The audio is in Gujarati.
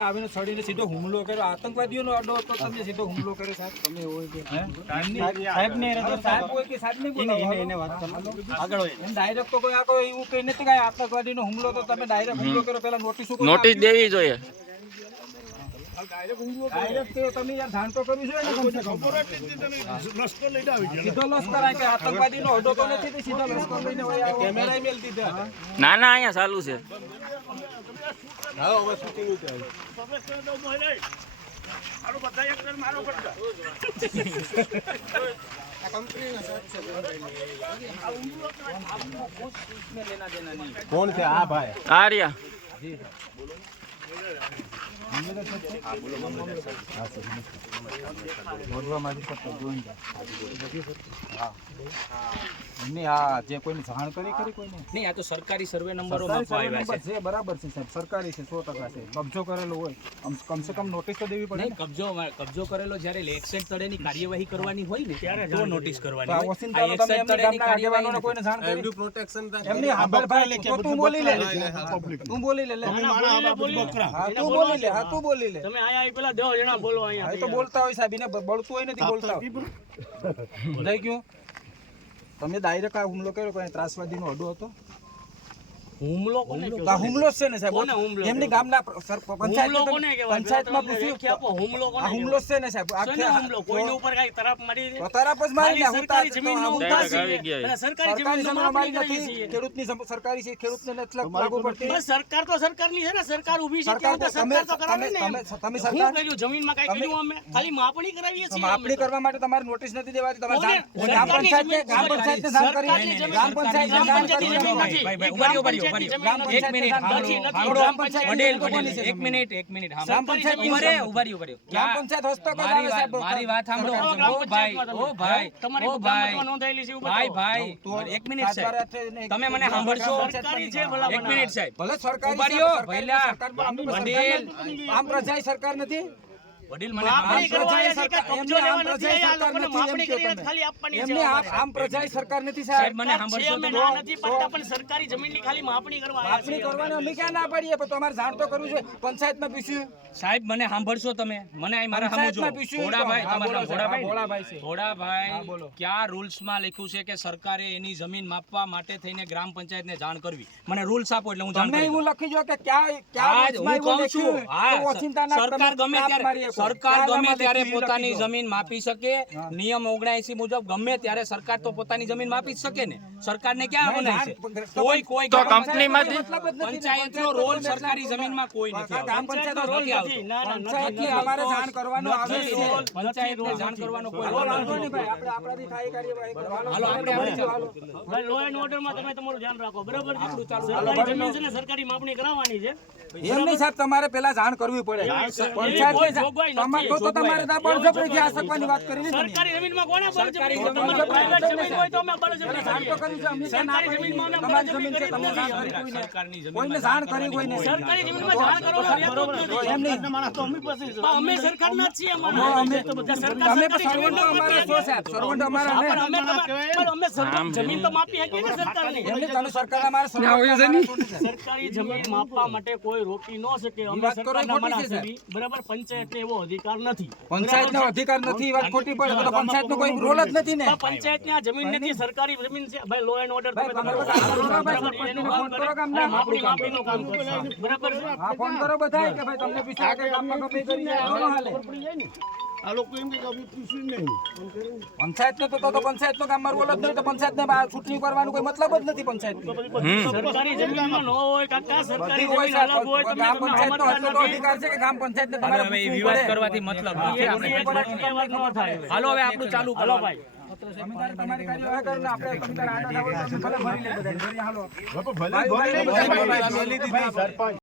આવીને સડીને સીધો હુમલો કર્યો, આતંકવાદીઓનો અડ્ડો હતો, તમે સીધો હુમલો કર્યો સાહેબ. તમે હોય કે સાહેબ ને સાહેબ હોય કે સાહેબ ને બોલો એને વાત કરો આગળ હોય એમ ડાયરેક્ટ તો કોઈ આ કોઈ એવું કઈ નથી કે આતંકવાદીનો હુમલો તો તમે ડાયરેક્ટ હુમલો કર્યો, પહેલા નોટિસ દેવી જોઈએ. ડાયરેક્ટ તમે યાર જાણ તો કરવી જોઈએ ને, કમસે કમ લશ્કર લઈને આવી ગયો, સીધો લશ્કર આ કે આતંકવાદીનો અડ્ડો તો નથી તે સીધો લશ્કર લઈને હોય આવો કેમેરા મેલ દીધા. ના ના અહીંયા ચાલુ છે. હા હવે શૂટિંગ ઉતાર આલો બધા એક કર મારો પડતા આ કંપની ના સાથ છે આ ઉમરો આપનો कुछ में लेना देना नहीं. कौन છે આ ભાઈ? આર્યા જી બોલો. હા બોલો મામલતદાર સાહેબ. હા સર મોડવા માંથી કરતો જોઈન હા નહીં આ જે કોઈને જાણ કરી કોઈને નહીં, આ તો સરકારી સર્વે નંબરો આપવા આવ્યા છે. બરાબર છે સાહેબ, સરકારી છે 100% છે. કબજો કરેલો હોય કમસે કમ નોટિસ તો દેવી પડે. નહીં, કબજો કરેલો જ્યારે એક્સેન્ટ તળેની કાર્યવાહી કરવાની હોય ને ત્યારે તો નોટિસ કરવાની હોય. ઓસિંતા તમે એમની ગામના આગેવાનોને કોઈને જાણ કરી એમની પ્રોટેક્શન એમની હાબર ભાઈ તો તું બોલી લે તું બોલી લે હા તું બોલી લે હા તું બોલી લે. તમે આયા પેલા 10 જણા બોલો અહીંયા. આ તો બોલતા હોય સાહેબ, એને બળતું હોય નથી બોલતા થઈ ગયું. તમે ડાયરેક્ટ આ હુમલો કર્યો, કોઈ ત્રાસવાદીનો અડ્ડો હતો? હુમલો કોને કહેવાય? આ હુમલો છે ને સાહેબ, કોને હુમલો? એમની ગામના પંચાયતમાં પૂછ્યું હુમલો કોને? આ હુમલો છે ને સાહેબ, આખે હુમલો કોઈની ઉપર કાઈ તરફ મારી તો તરફ જ મારી ને સરકારી જમીનનો ઉતાર છે. સરકારી જમીનનો મારી નથી, ખેડૂતની ખેડૂતની છે, ખેડૂતને નથી લાગુ પડતી. બસ સરકાર તો સરકારની છે ને, સરકાર ઊભી છે ત્યાં તો સરકાર તો કરાવે ને. તમે શું કર્યું જમીનમાં કાઈ કર્યું? અમે ખાલી માપણી કરાવીએ છીએ. માપણી કરવા માટે તમારે નોટિસ નથી દેવાતી, તમારે ગ્રામ પંચાયતને જાણ કરી ગ્રામ પંચાયતને જાણ કરી. એક મિનિટ ગ્રામ પંચાયત હસ્તક મારી વાત સાંભળો. ઓ ભાઈ એક મિનિટ સાહેબ, તમે મને સાંભળશો? એક મિનિટ સાહેબ, ભલે સરકાર આમ પ્રજા સરકાર નથી. વડીલ મને માપણી કરવા આવ્યા છે કે કબજો લેવા નથી આવ્યા? આ લોકોને માપણી કરીને ખાલી આપવાની છે. એમને આમ પ્રજા સરકાર નથી સાહેબ. મને સાંભળશો? અમે ના નથી પાડતા, પણ સરકારી જમીનની ખાલી માપણી કરવા આવ્યા છે. માપણી કરવાને અમે ક્યાં ના પાડીએ, પણ તમારે જાણ તો કરવું છે. પંચાયતમાં પૂછ્યું સાહેબ, મને સાંભળશો તમે? મને અહીં મારા સમજો. ઘોડાભાઈ, તમારા ઘોડાભાઈ ક્યાં રૂલ્સમાં લખ્યું છે કે સરકારે એની જમીન માપવા માટે થઈને ગ્રામ પંચાયતને જાણ કરવી? મને રૂલ્સ આપો એટલે હું જાણ કરું. એવું લખી જો કે ક્યાં હું કહું છું, સરકાર ગમે ત્યારે સરકાર ગમે ત્યારે પોતાની જમીન માપી શકે. નિયમ 79 મુજબ ગમે ત્યારે સરકાર તો પોતાની જમીન માપી જ શકે ને. સરકારને ક્યાં મનાય છે? કોઈ તો કંપનીમાંથી પંચાયતનો રોલ સરકારી જમીનમાં કોઈ નથી. ગ્રામ પંચાયતનો રોલ નથી. પંચાયતને અમારે જાણ કરવાનો આવે છે. પંચાયતને જાણ કરવાનો કોઈ રોલ નથી. આપણે આપણાથી થાય કાર્યવાહી કરવાનો. હાલો આપણે ભાઈ લો એન્ડ ઓર્ડર માં તમે તમારું ધ્યાન રાખો, બરાબર છે? સરકારી જમીન છે ને, સરકારી માપણી કરાવવાની છે. એમ નહીં સાહેબ, તમારે પેલા જાણ કરવી પડે. પંચાયત તો તમારે બળજબરી આ શકવાની વાત કરી ને. સરકારી જમીનમાં કોને બળજબરી? તમારી પ્રાઇવેટ જમીન હોય તો અમે બળજબરી જાણ તો કરી છે. અમને સરકારી જમીનમાં અમે તમારી બળજબરી જમીન છે, કરી તમે જાણ નથી. કરી કોઈને? સરકારની જમીન કોઈને જાણ કરી કોઈને? સરકારી જમીનમાં જાણ કરવાનો રહેતો જ નથી. એમ નહીં અમે સરકારના જ છીએ. અમારા અમે સર્વન્ટ અમારા છો સાહેબ, સર્વન્ટ અમારા ને. જમીન તો માપી શકીએ ને સરકારની. એમને તમે સરકાર અમારા સર્વન્ટ સરકારી જમીન માપવા માટે કોઈ રોકી ન શકે. અમે સરકારના માણસ છીએ, બરાબર? પંચાયતને એવો અધિકાર નથી. પંચાયતનો અધિકાર નથી, વાત ખોટી પડે તો પંચાયતનો કોઈ રોલ જ નથી ને. પંચાયતની આ જમીન નથી, સરકારી જમીન છે. ભાઈ લો એન્ડ ઓર્ડર તમે માપણીનું કામ કરો, બરાબર છે? હા ફોન કરો બધા કે ભાઈ તમને પીછે આગળ ગામમાં કઈ કરી જાય હાલે. આ લોકો એમ કે અમે પૂછ્યું નહીં. પંચાયતનો તો પંચાયતનો કામમાં રોલ જ નહીં, તો પંચાયતને ચૂંટણી કરવાનો કોઈ મતલબ જ નથી. પંચાયતની સરકારી જમીનમાં ન હોય કાકા, સરકારી હોય જમીન અલગ હોય. સાહેબ, ગ્રામ પંચાયતનો એટલો અધિકાર છે કે ગ્રામ પંચાયતને તમારે વિવાદ કરવાથી મતલબ હાલો હવે આપણું ચાલુ કરો ભાઈ. તમારી કાર્યવાહી કરીને આપણે તમે આડા ભલે ભરી લે બધા હાલો ભલે ભલે